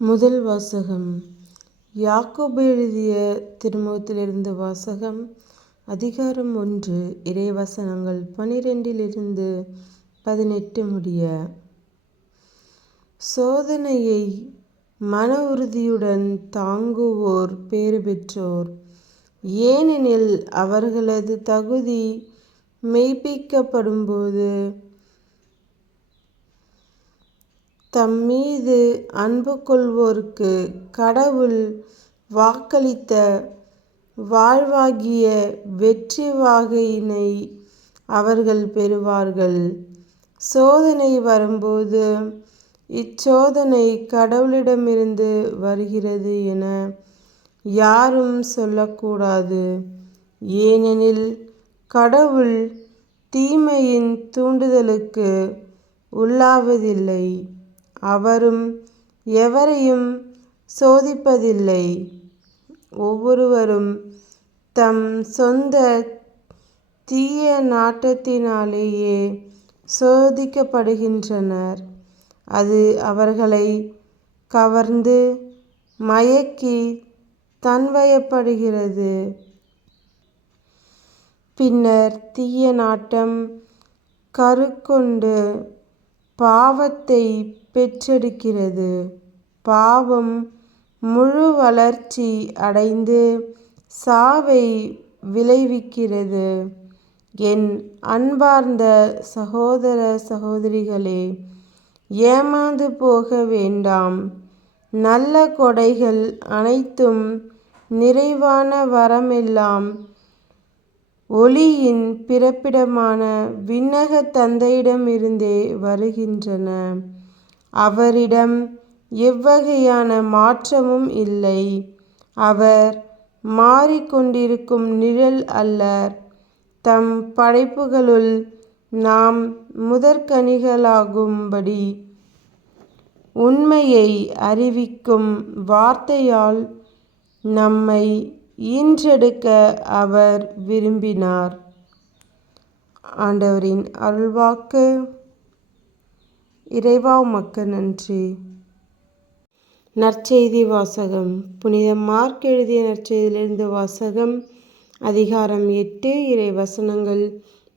முதல் வாசகம் யாக்கோபு எழுதிய திருமுகத்திலிருந்து வாசகம். அதிகாரம் 1, இறைவசனங்கள் 12 18 முடிய. சோதனையை மன உறுதியுடன் தாங்குவோர் பேறு பெற்றோர், ஏனெனில் அவர்களது தகுதி மெய்ப்பிக்கப்படும்போது தம்மீது அன்பு கொள்வோருக்கு கடவுள் வாக்களித்த வாழ்வாகிய வெற்றி வாகையினை அவர்கள் பெறுவார்கள். சோதனை வரும்போது இச்சோதனை கடவுளிடமிருந்து வருகிறது என யாரும் சொல்லக்கூடாது. ஏனெனில் கடவுள் தீமையின் தூண்டுதலுக்கு உள்ளாவதில்லை, அவரும் எவரையும் சோதிப்பதில்லை. ஒவ்வொருவரும் தம் சொந்த தீய நாட்டத்தினாலேயே சோதிக்கப்படுகின்றனர். அது அவர்களை கவர்ந்து மயக்கி தன்வயப்படுகிறது. பின்னர் தீய நாட்டம் கருக்கொண்டு பாவத்தை பெற்றெடுக்கிறது. பாவம் முழு வளர்ச்சி அடைந்து சாவை விளைவிக்கிறது. என் அன்பார்ந்த சகோதர சகோதரிகளே, ஏமாந்து போக வேண்டாம். நல்ல கொடைகள் அனைத்தும் நிறைவான வரமெல்லாம் ஒளியின் பிறப்பிடமான விண்ணக தந்தையிடமிருந்தே வருகின்றன. அவரிடம் எவ்வகையான மாற்றமும் இல்லை. அவர் மாறிக்கொண்டிருக்கும் நிழல் அல்லர். தம் படைப்புகளுள் நாம் முதற்கனிகளாகும்படி உண்மையை அறிவிக்கும் வார்த்தையால் நம்மை ஈன்றெடுக்க அவர் விரும்பினார். ஆண்டவரின் அருள்வாக்கு. இறைவா உமக்கு நன்றி. நற்செய்தி வாசகம். புனித மார்க் எழுதிய நற்செய்தியிலிருந்து வாசகம். அதிகாரம் 8, இறைவசனங்கள்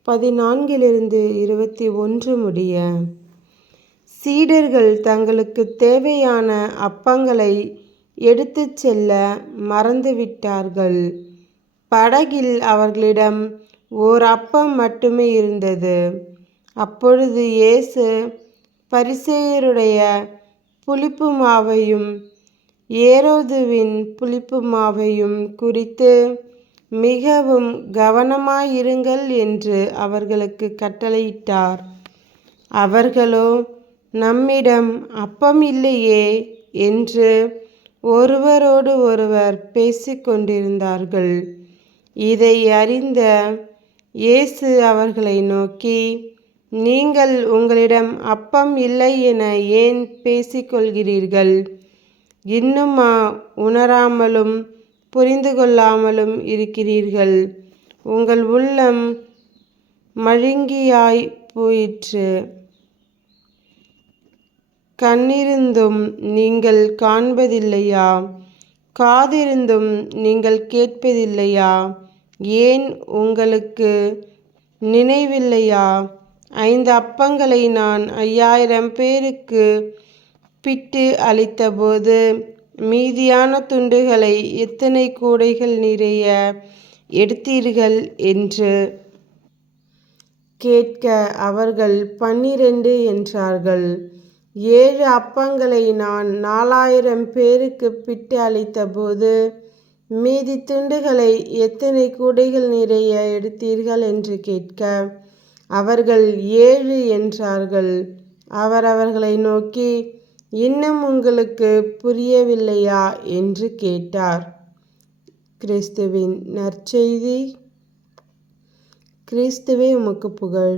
14 21 முடிய. சீடர்கள் தங்களுக்கு தேவையான அப்பங்களை எடுத்துச் செல்ல மறந்துவிட்டார்கள். படகில் அவர்களிடம் ஓர் அப்பம் மட்டுமே இருந்தது. அப்பொழுது இயேசு பரிசேயருடைய புளிப்பு மாவையும் ஏரோதுவின் புளிப்பு மாவையும் குறித்து மிகவும் கவனமாயிருங்கள் என்று அவர்களுக்கு கட்டளையிட்டார். அவர்களோ, நம்மிடம் அப்பம் இல்லையே என்று ஒருவரோடு ஒருவர் பேசிக்கொண்டிருந்தார்கள். இதை அறிந்த இயேசு அவர்களை நோக்கி, நீங்கள் உங்களிடம் அப்பம் இல்லை என ஏன் பேசிக்கொள்கிறீர்கள்? இன்னுமா உணராமலும் புரிந்து கொள்ளாமலும் இருக்கிறீர்கள்? உங்கள் உள்ளம் மழுங்கியாய் போயிற்று. கண்ணிருந்தும் நீங்கள் காண்பதில்லையா? காதிருந்தும் நீங்கள் கேட்பதில்லையா? ஏன் உங்களுக்கு நினைவில்லையா? 5 அப்பங்களை நான் 5000 பேருக்கு பிட்டு அளித்தபோது மீதியான துண்டுகளை எத்தனை கூடைகள் நிறைய எடுத்தீர்கள் என்று கேட்க அவர்கள் 12 என்றார்கள். 7 அப்பங்களை நான் 4000 பேருக்கு பிட்டு அளித்தபோது மீதி துண்டுகளை எத்தனை கூடைகள் நிறைய எடுத்தீர்கள் என்று கேட்க அவர்கள் 7 என்றார்கள். அவர் அவர்களை நோக்கி, இன்னும் உங்களுக்கு புரியவில்லையா என்று கேட்டார். கிறிஸ்துவின் நற்செய்தி. கிறிஸ்துவே உமக்கு புகழ்.